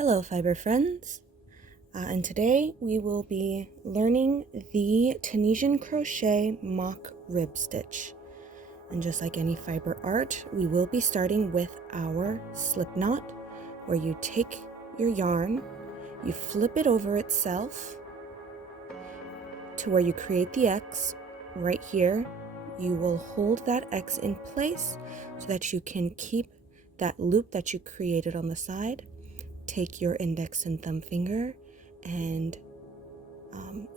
Hello fiber friends, and today we will be learning the Tunisian crochet mock rib stitch. And just like any fiber art, we will be starting with our slip knot, where you take your yarn, you flip it over itself to where you create the X. Right here you will hold that X in place so that you can keep that loop that you created on the side. Take your index and thumb finger and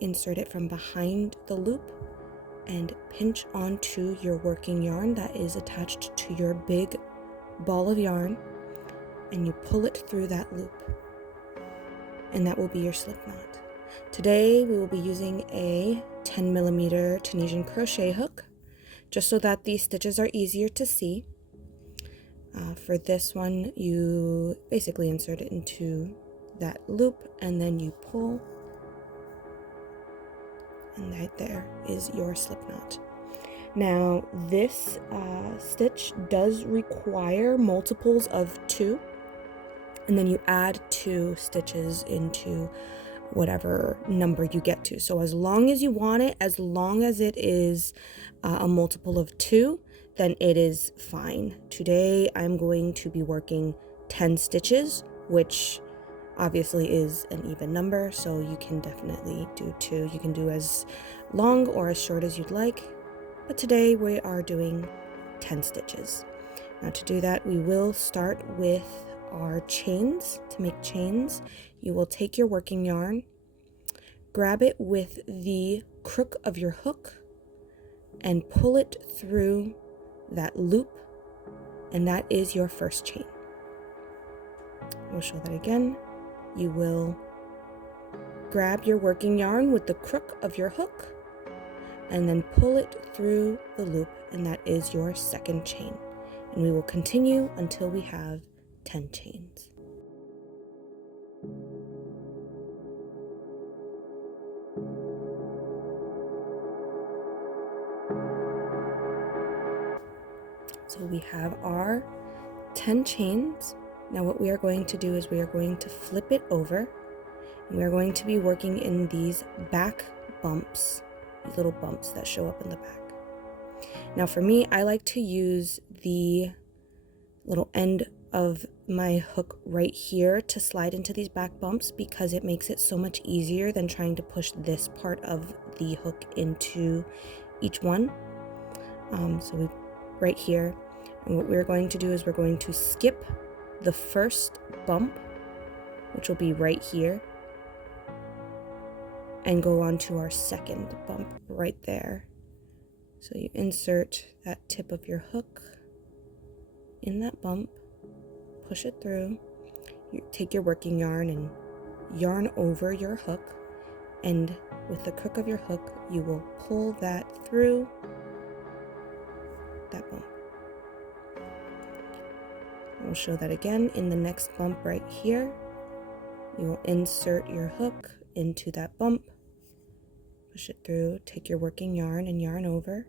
insert it from behind the loop and pinch onto your working yarn that is attached to your big ball of yarn, and you pull it through that loop, and that will be your slip knot. Today we will be using a 10mm Tunisian crochet hook, just so that these stitches are easier to see. For this one, you basically insert it into that loop and then you pull, and right there is your slip knot. Now this stitch does require multiples of 2, and then you add 2 stitches into whatever number you get to. So as long as you want it, as long as it is a multiple of 2, then it is fine. Today I'm going to be working 10 stitches, which obviously is an even number, so you can definitely do 2. You can do as long or as short as you'd like, but today we are doing 10 stitches. Now to do that, we will start with our chains. To make chains, you will take your working yarn, grab it with the crook of your hook, and pull it through that loop, and that is your first chain. We'll show that again. You will grab your working yarn with the crook of your hook and then pull it through the loop, and that is your second chain. And we will continue until we have 10 chains. So we have our 10 chains. Now what we are going to do is we are going to flip it over, and we are going to be working in these back bumps, these little bumps that show up in the back. Now for me, I like to use the little end of my hook right here to slide into these back bumps, because it makes it so much easier than trying to push this part of the hook into each one. Right here, and what we're going to do is we're going to skip the first bump, which will be right here, and go on to our second bump right there. So you insert that tip of your hook in that bump, push it through, you take your working yarn and yarn over your hook, and with the crook of your hook you will pull that through that bump. We'll show that again in the next bump right here. You will insert your hook into that bump, push it through, take your working yarn and yarn over,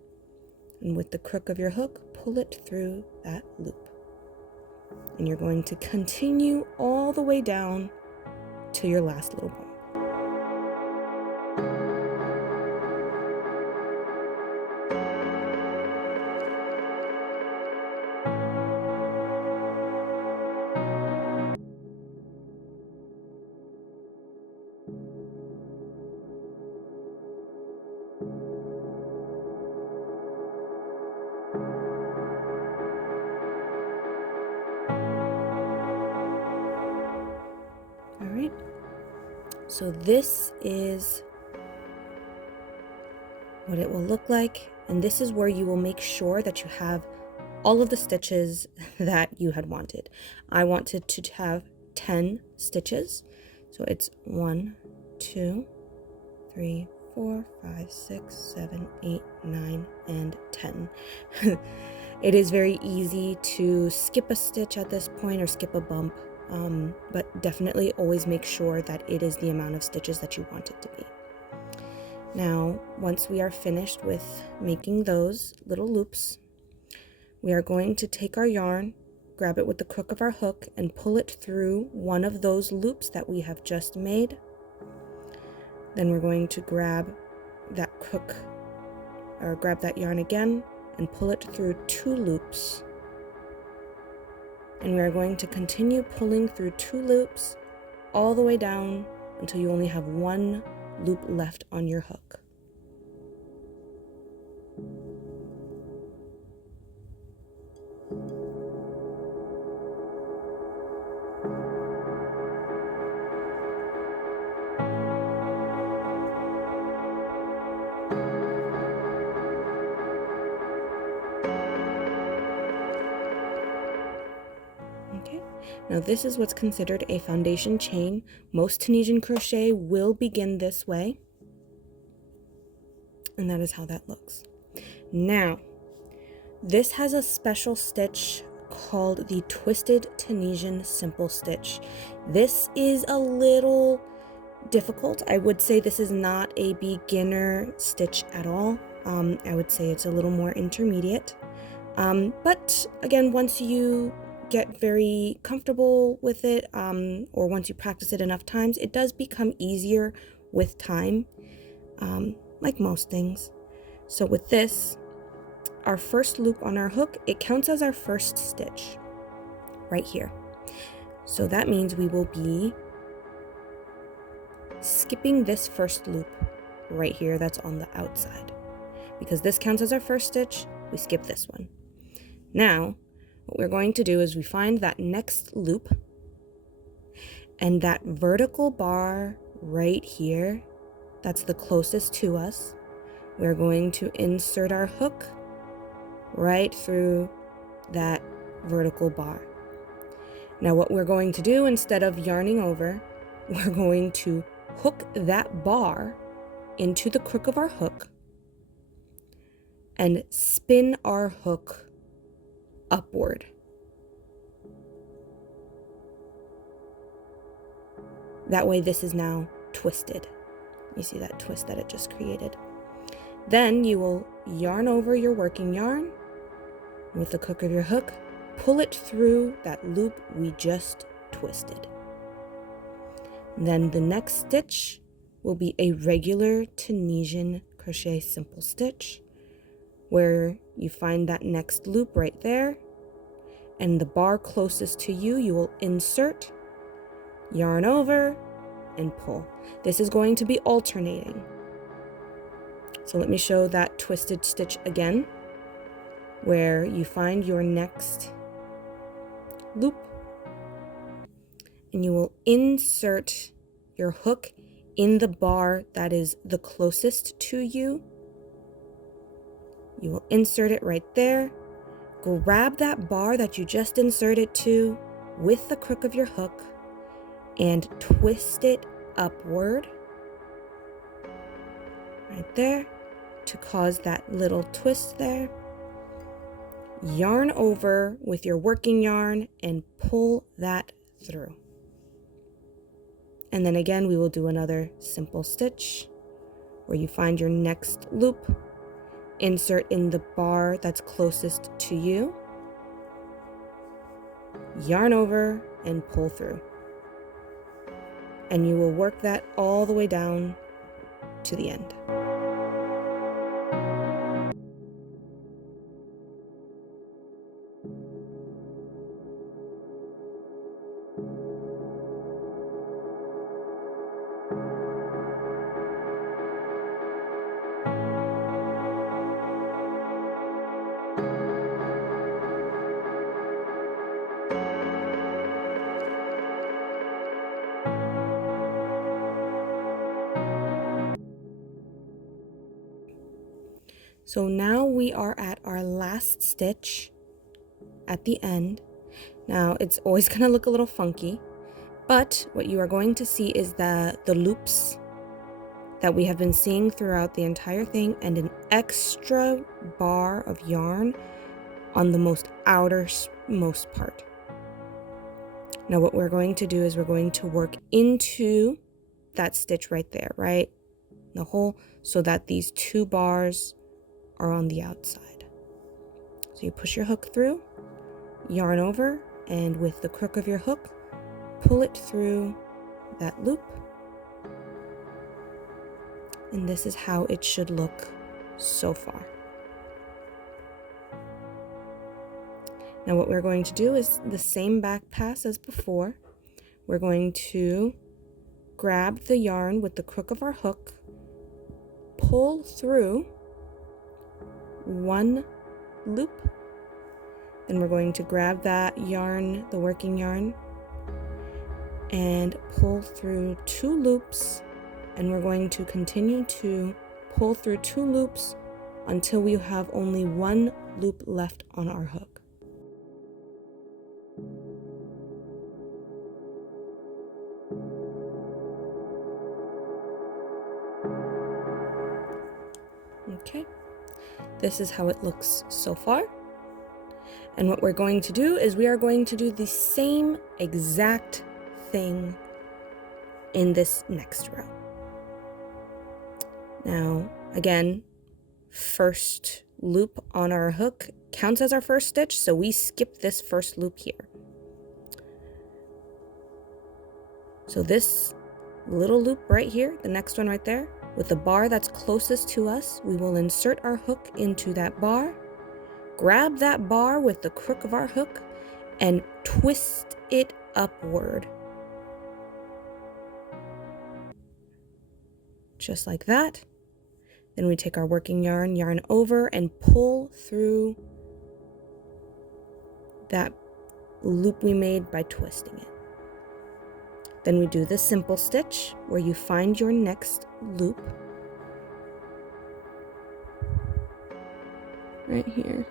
and with the crook of your hook pull it through that loop. And you're going to continue all the way down to your last little bump. Alright, so this is what it will look like, and this is where you will make sure that you have all of the stitches that you had wanted. I wanted to have 10 stitches, so it's 1, 2, 3, 4, 5, 6, 7, 8, 9, and 10. It is very easy to skip a stitch at this point or skip a bump, but definitely always make sure that it is the amount of stitches that you want it to be. Now, once we are finished with making those little loops, we are going to take our yarn grab it with the crook of our hook and pull it through one of those loops that we have just made. Then we're going to grab that crook, or grab that yarn again and pull it through 2 loops. And we are going to continue pulling through 2 loops all the way down until you only have 1 loop left on your hook. Now this is what's considered a foundation chain. Most Tunisian crochet will begin this way. And that is how that looks. Now, this has a special stitch called the Twisted Tunisian Simple Stitch. This is a little difficult. I would say this is not a beginner stitch at all. I would say it's a little more intermediate. But again, once you get very comfortable with it, or once you practice it enough times, it does become easier with time, like most things. So with this, our first loop on our hook, it counts as our first stitch right here. So that means we will be skipping this first loop right here that's on the outside. Because this counts as our first stitch, we skip this one. Now, what we're going to do is we find that next loop, and that vertical bar right here, that's the closest to us. We're going to insert our hook right through that vertical bar. Now what we're going to do, instead of yarning over, we're going to hook that bar into the crook of our hook and spin our hook upward. That way this is now twisted. You see that twist that it just created. Then you will yarn over your working yarn with the crook of your hook, pull it through that loop we just twisted. Then the next stitch will be a regular Tunisian crochet simple stitch, where you find that next loop right there, and the bar closest to you, you will insert, yarn over, and pull. This is going to be alternating. So let me show that twisted stitch again, where you find your next loop, and you will insert your hook in the bar that is the closest to you. You will insert it right there. Grab that bar that you just inserted to with the crook of your hook and twist it upward right there to cause that little twist there. Yarn over with your working yarn and pull that through. And then again, we will do another simple stitch where you find your next loop, insert in the bar that's closest to you, yarn over and pull through. And you will work that all the way down to the end. So now we are at our last stitch at the end. Now it's always going to look a little funky, but what you are going to see is the loops that we have been seeing throughout the entire thing, and an extra bar of yarn on the most outermost part. Now what we're going to do is we're going to work into that stitch right there, right? The hole, so that these 2 bars are on the outside. So you push your hook through, yarn over, and with the crook of your hook, pull it through that loop. And this is how it should look so far. Now what we're going to do is the same back pass as before. We're going to grab the yarn with the crook of our hook, pull through one loop, then we're going to grab that yarn, the working yarn, and pull through 2 loops, and we're going to continue to pull through 2 loops until we have only 1 loop left on our hook. Okay, this is how it looks so far. And what we're going to do is we are going to do the same exact thing in this next row. Now, again, first loop on our hook counts as our first stitch, so we skip this first loop here. So this little loop right here, the next one right there, with the bar that's closest to us, we will insert our hook into that bar, grab that bar with the crook of our hook, and twist it upward. Just like that. Then we take our working yarn, yarn over, and pull through that loop we made by twisting it. Then we do the simple stitch where you find your next loop right here.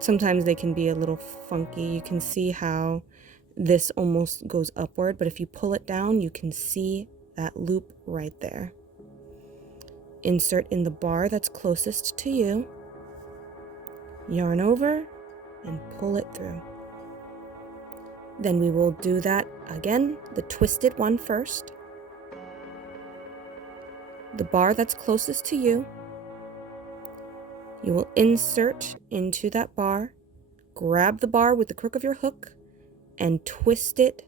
Sometimes they can be a little funky. You can see how this almost goes upward, but if you pull it down, you can see that loop right there. Insert in the bar that's closest to you, yarn over, and pull it through. Then we will do that again, the twisted one first. The bar that's closest to you, you will insert into that bar, grab the bar with the crook of your hook, and twist it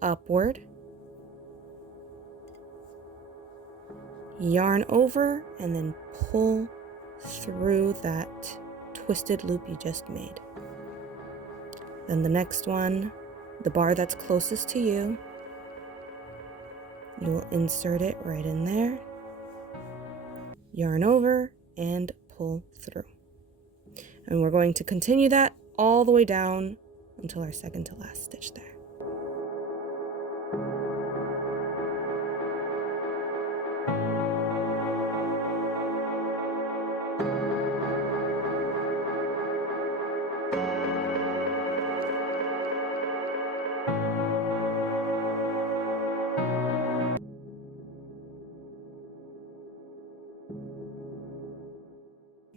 upward. Yarn over, and then pull through that twisted loop you just made. Then the next one, the bar that's closest to you, you will insert it right in there, yarn over, and pull through. And we're going to continue that all the way down until our second to last stitch there.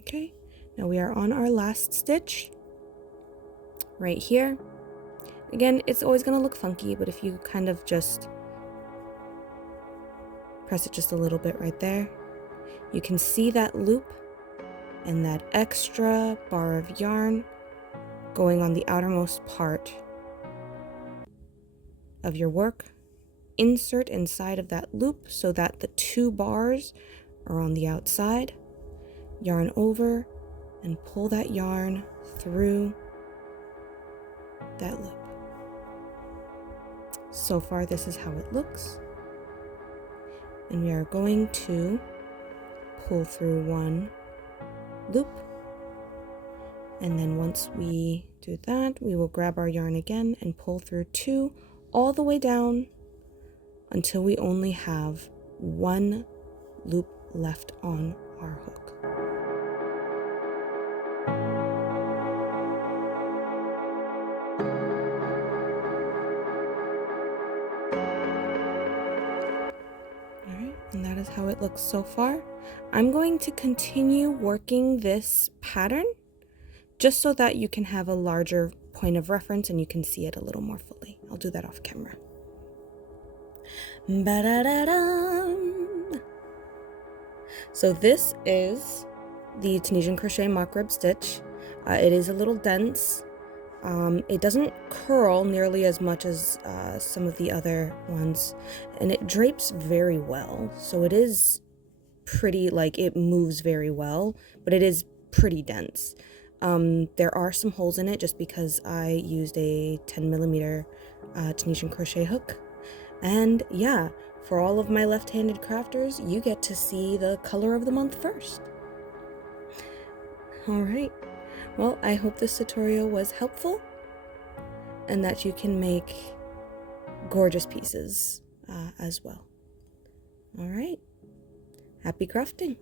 Okay, now we are on our last stitch right here. Again, it's always going to look funky, but if you kind of just press it just a little bit right there, you can see that loop and that extra bar of yarn going on the outermost part of your work. Insert inside of that loop so that the 2 bars are on the outside. Yarn over and pull that yarn through that loop. So far, this is how it looks. And we are going to pull through 1 loop. And then once we do that, we will grab our yarn again and pull through 2 all the way down until we only have 1 loop left on our hook. And that is how it looks so far. I'm going to continue working this pattern just so that you can have a larger point of reference and you can see it a little more fully. I'll do that off camera. Ba-da-da-dum. So this is the Tunisian crochet mock rib stitch. It is a little dense. It doesn't curl nearly as much as some of the other ones, and it drapes very well. So it is pretty, like, it moves very well, but it is pretty dense. There are some holes in it just because I used a 10mm Tunisian crochet hook. And yeah, for all of my left-handed crafters, you get to see the color of the month first. Alright, well, I hope this tutorial was helpful and that you can make gorgeous pieces as well. Alright, happy crafting!